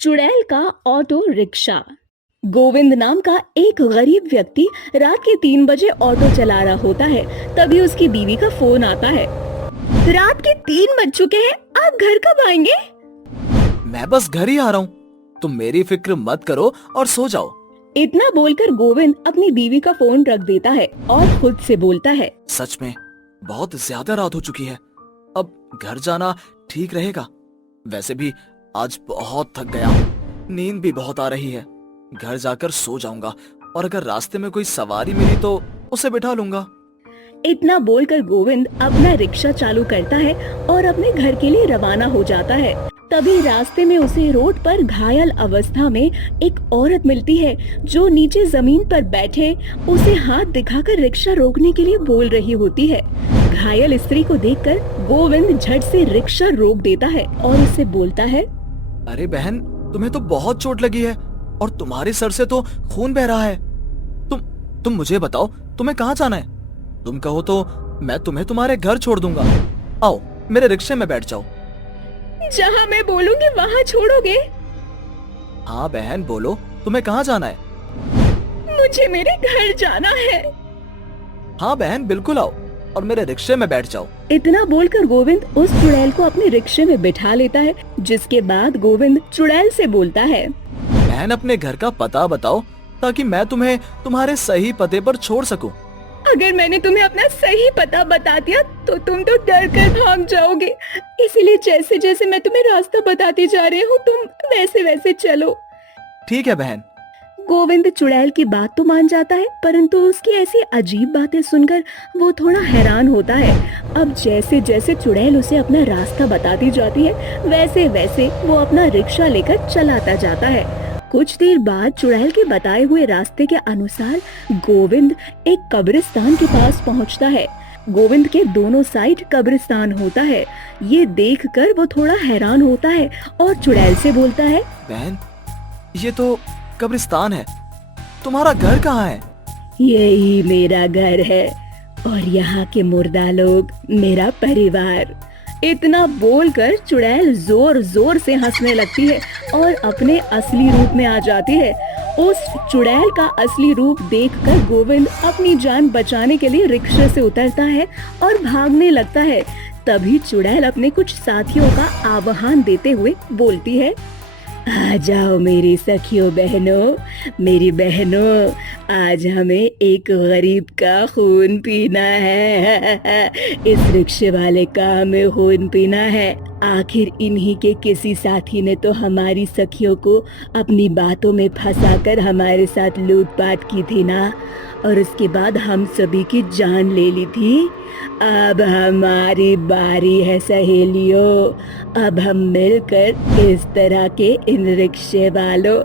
चुड़ैल का auto rickshaw. Govind नाम का एक गरीब व्यक्ति रात के 3 बजे ऑटो चला रहा होता है। तभी उसकी बीवी का फोन आता है। रात के 3 बज चुके हैं, आप घर कब आएंगे? मैं बस घर ही आ रहा हूँ। तुम मेरी फिक्र मत करो और सो जाओ। इतना बोलकर गोविंद अपनी बीवी का फोन रख देता है और खुद से बोलता है, सच में बहुत ज्यादा रात हो चुकी है। अब घर जाना ठीक रहेगा। वैसे भी आज बहुत थक गया हूँ, नींद भी बहुत आ रही है। घर जाकर सो जाऊंगा और अगर रास्ते में कोई सवारी मिली तो उसे बिठा लूंगा। इतना बोलकर गोविंद अपना रिक्शा चालू करता है और अपने घर के लिए रवाना हो जाता है। तभी रास्ते में उसे रोड पर घायल अवस्था में एक औरत मिलती है, जो नीचे जमीन पर बैठे उसे हाथ दिखाकर रिक्शा रोकने के लिए बोल रही होती है। घायल स्त्री को देखकर गोविंद झट से रिक्शा रोक देता है और उससे बोलता है, अरे बहन, तुम्हें तो बहुत चोट लगी है और तुम्हारे सर से तो खून बह रहा है। तुम मुझे बताओ, तुम्हें कहाँ जाना है? तुम कहो तो मैं तुम्हें तुम्हारे घर छोड़ दूंगा। आओ मेरे रिक्शे में बैठ जाओ। जहाँ मैं बोलूँगी वहाँ छोड़ोगे? हाँ बहन बोलो, तुम्हें कहाँ जाना है? मुझे मेरे घर जाना है। हाँ बहन बिल्कुल आओ और मेरे रिक्शे में बैठ जाओ। इतना बोलकर गोविंद उस चुड़ैल को अपने रिक्शे में बिठा लेता है, जिसके बाद गोविंद चुड़ैल से बोलता है, बहन अपने घर का पता बताओ ताकि मैं तुम्हें तुम्हारे सही पते पर छोड़ सकूं। अगर मैंने तुम्हें अपना सही पता बता दिया तो तुम तो डर कर भाग जाओगे। इसीलिए जैसे जैसे मैं तुम्हें रास्ता बताती जा रही हूँ, तुम वैसे वैसे चलो। ठीक है बहन। गोविंद चुड़ैल की बात तो मान जाता है, परंतु उसकी ऐसी अजीब बातें सुनकर वो थोड़ा हैरान होता है। अब जैसे जैसे चुड़ैल उसे अपना रास्ता बताती जाती है, वैसे वैसे वो अपना रिक्शा लेकर चलाता जाता है। कुछ देर बाद चुड़ैल के बताए हुए रास्ते के अनुसार गोविंद एक कब्रिस्तान के पास पहुंचता है। गोविंद के दोनों साइड कब्रिस्तान होता है। ये देखकर वो थोड़ा हैरान होता है और चुड़ैल से बोलता है, बहन ये तो कब्रिस्तान है, तुम्हारा घर कहाँ है? यही मेरा घर है और यहाँ के मुर्दा लोग मेरा परिवार। इतना बोलकर चुड़ैल जोर जोर से हंसने लगती है और अपने असली रूप में आ जाती है। उस चुड़ैल का असली रूप देखकर गोविंद अपनी जान बचाने के लिए रिक्शे से उतरता है और भागने लगता है। तभी चुड़ैल अपने कुछ साथियों का आह्वान देते हुए बोलती है, आ जाओ मेरी सखियों बहनों, मेरी बहनों, आज हमें एक गरीब का खून पीना है। इस रिक्शे वाले का हमें खून पीना है। आखिर इन्हीं के किसी साथी ने तो हमारी सखियों को अपनी बातों में फंसाकर हमारे साथ लूटपाट की थी ना, और उसके बाद हम सभी की जान ले ली थी। अब हमारी बारी है सहेलियों, अब हम मिलकर इस तरह के इन रिक्शे वालों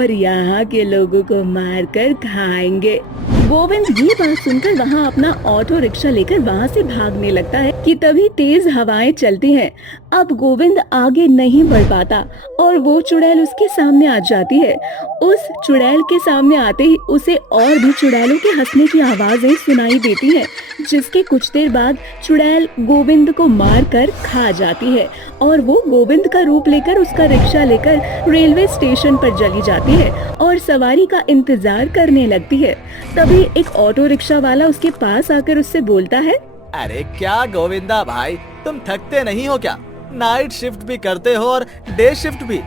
और यहाँ के लोगों को मारकर खाएंगे। गोविंद ये बात सुनकर वहाँ अपना ऑटो रिक्शा लेकर वहाँ से भागने लगता है कि तभी तेज हवाएं चलती हैं। अब गोविंद आगे नहीं बढ़ पाता और वो चुड़ैल उसके सामने आ जाती है। उस चुड़ैल के सामने आते ही उसे और भी चुड़ैलों के हंसने की आवाजें सुनाई देती हैं, जिसके कुछ देर बाद चुड़ैल गोविंद को मार कर खा जाती है और वो गोविंद का रूप लेकर उसका रिक्शा लेकर रेलवे स्टेशन पर चली जाती है और सवारी का इंतजार करने लगती है। तभी एक ऑटो रिक्शा वाला उसके पास आकर उससे बोलता है, अरे क्या गोविंदा भाई, तुम थकते नहीं हो क्या? नाइट शिफ्ट भी करते हो और डे शिफ्ट भी,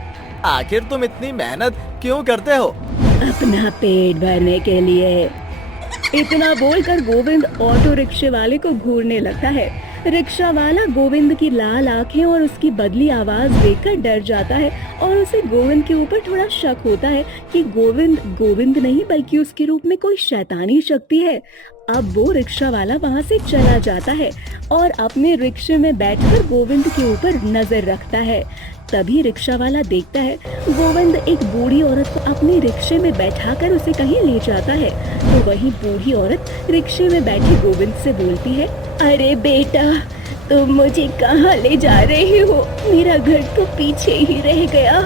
आखिर तुम इतनी मेहनत क्यों करते हो? अपना पेट भरने के लिए। इतना बोलकर गोविंद ऑटो रिक्शे वाले को घूरने लगता है। रिक्शा वाला गोविंद की लाल आंखें और उसकी बदली आवाज देखकर डर जाता है और उसे गोविंद के ऊपर थोड़ा शक होता है कि गोविंद नहीं बल्कि उसके रूप में कोई शैतानी शक्ति है। अब वो रिक्शा वाला वहाँ से चला जाता है और अपने रिक्शे में बैठकर गोविंद के ऊपर नजर रखता है। तभी रिक्शा वाला देखता है गोविंद एक बूढ़ी औरत को अपने रिक्शे में बैठाकर उसे कहीं ले जाता है। तो वही बूढ़ी औरत रिक्शे में बैठी गोविंद से बोलती है, अरे बेटा, तुम मुझे कहाँ ले जा रहे हो? मेरा घर तो पीछे ही रह गया।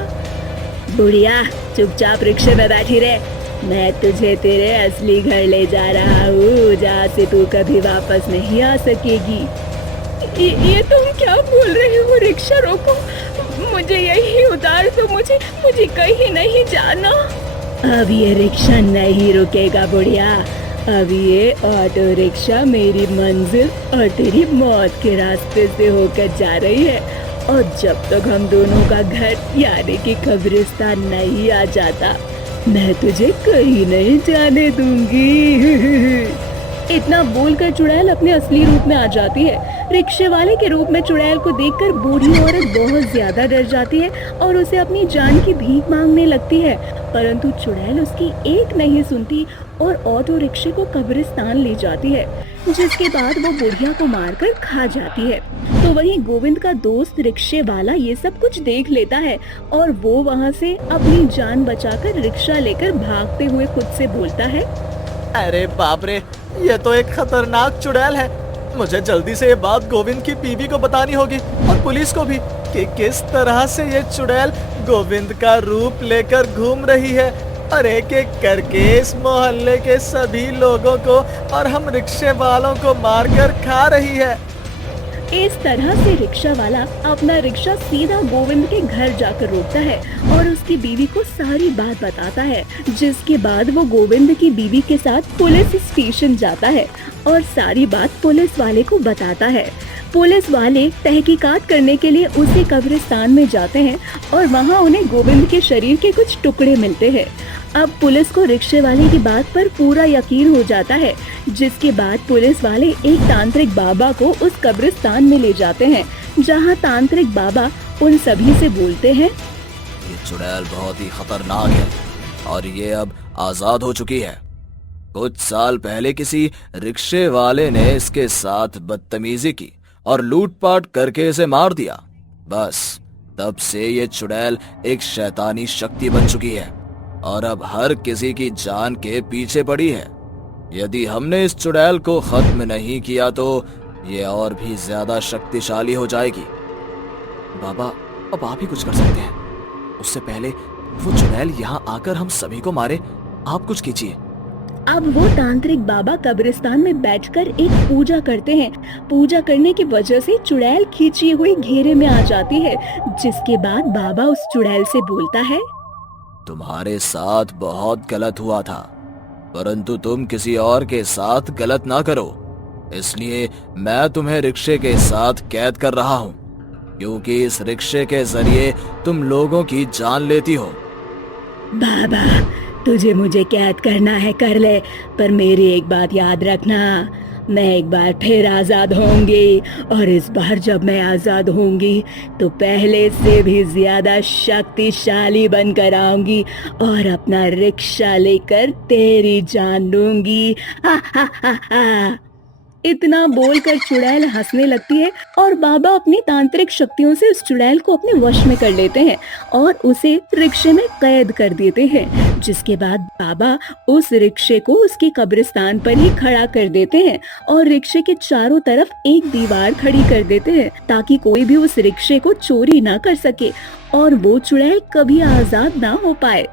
बुढ़िया, चुपचाप रिक्शे में बैठी रहे, मैं तुझे तेरे असली घर ले जा रहा हूँ, जहाँ से तू कभी वापस नहीं आ सकेगी। ये तुम क्या बोल रहे हो? रिक्शा रोको, मुझे यही उतार दो, मुझे मुझे कहीं नहीं जाना। अब ये रिक्शा नहीं रुकेगा बुढ़िया। अब ये ऑटो रिक्शा मेरी मंजिल और तेरी मौत के रास्ते से होकर जा रही है। और जब तक हम दोनों का घर यानी कि कब्रिस्तान नहीं आ जाता, मैं तुझे कहीं नहीं जाने दूंगी। इतना बोलकर चुड़ैल अपने असली रूप में आ जाती है। रिक्शे वाले के रूप में चुड़ैल को देखकर बूढ़ी औरत बहुत ज्यादा डर जाती है और उसे अपनी जान की भीख मांगने लगती है, परंतु चुड़ैल उसकी एक नहीं सुनती और ऑटो रिक्शे को कब्रिस्तान ले जाती है, जिसके बाद वो बुढ़िया को मारकर खा जाती है। तो वहीं गोविंद का दोस्त रिक्शे वाला ये सब कुछ देख लेता है और वो वहाँ से अपनी जान बचाकर रिक्शा लेकर भागते हुए खुद से बोलता है, अरे बाप रे, ये तो एक खतरनाक चुड़ैल है। मुझे जल्दी से ये बात गोविंद की बीवी को बतानी होगी और पुलिस को भी कि किस तरह से ये चुड़ैल गोविंद का रूप लेकर घूम रही है और एक एक करके इस मोहल्ले के सभी लोगों को और हम रिक्शे वालों को मारकर खा रही है। इस तरह से रिक्शा वाला अपना रिक्शा सीधा गोविंद के घर जाकर रोकता है और उसकी बीवी को सारी बात बताता है, जिसके बाद वो गोविंद की बीवी के साथ पुलिस स्टेशन जाता है और सारी बात पुलिस वाले को बताता है। पुलिस वाले तहकीकात करने के लिए उसी कब्रिस्तान में जाते हैं और वहाँ उन्हें गोविंद के शरीर के कुछ टुकड़े मिलते हैं। अब पुलिस को रिक्शे वाले की बात पर पूरा यकीन हो जाता है, जिसके बाद पुलिस वाले एक तांत्रिक बाबा को उस कब्रिस्तान में ले जाते हैं, जहाँ तांत्रिक बाबा उन सभी से बोलते हैं, ये चुड़ैल बहुत ही खतरनाक है और ये अब आजाद हो चुकी है। कुछ साल पहले किसी रिक्शे वाले ने इसके साथ बदतमीजी की और लूटपाट करके इसे मार दिया। बस तब से ये चुड़ैल एक शैतानी शक्ति बन चुकी है और अब हर किसी की जान के पीछे पड़ी है। यदि हमने इस चुड़ैल को खत्म नहीं किया तो ये और भी ज्यादा शक्तिशाली हो जाएगी। बाबा, अब आप ही कुछ कर सकते हैं। उससे पहले वो चुड़ैल यहाँ आकर हम सभी को मारे। आप कुछ कीजिए। अब वो तांत्रिक बाबा कब्रिस्तान में बैठकर एक पूजा करते हैं। पूजा करने की वजह से चुड़ैल खींची हुई घेरे में आ जाती है, जिसके बाद बाबा उस चुड़ैल से बोलता है, तुम्हारे साथ बहुत गलत हुआ था, परंतु तुम किसी और के साथ गलत ना करो, इसलिए मैं तुम्हें रिक्शे के साथ कैद कर रहा हूँ, क्योंकि इस रिक्शे के जरिए तुम लोगों की जान लेती हो। बाबा, तुझे मुझे कैद करना है कर ले, पर मेरी एक बात याद रखना, मैं एक बार फिर आजाद होंगी और इस बार जब मैं आजाद होंगी तो पहले से भी ज्यादा शक्तिशाली बनकर आऊंगी और अपना रिक्शा लेकर तेरी जान लूंगी। हा हा हा हा। इतना बोलकर चुड़ैल हंसने लगती है और बाबा अपनी तांत्रिक शक्तियों से उस चुड़ैल को अपने वश में कर लेते हैं और उसे रिक्शे में कैद कर देते हैं, जिसके बाद बाबा उस रिक्शे को उसके कब्रिस्तान पर ही खड़ा कर देते हैं और रिक्शे के चारों तरफ एक दीवार खड़ी कर देते हैं ताकि कोई भी उस रिक्शे को चोरी ना कर सके और वो चुड़ैल कभी आजाद ना हो पाए।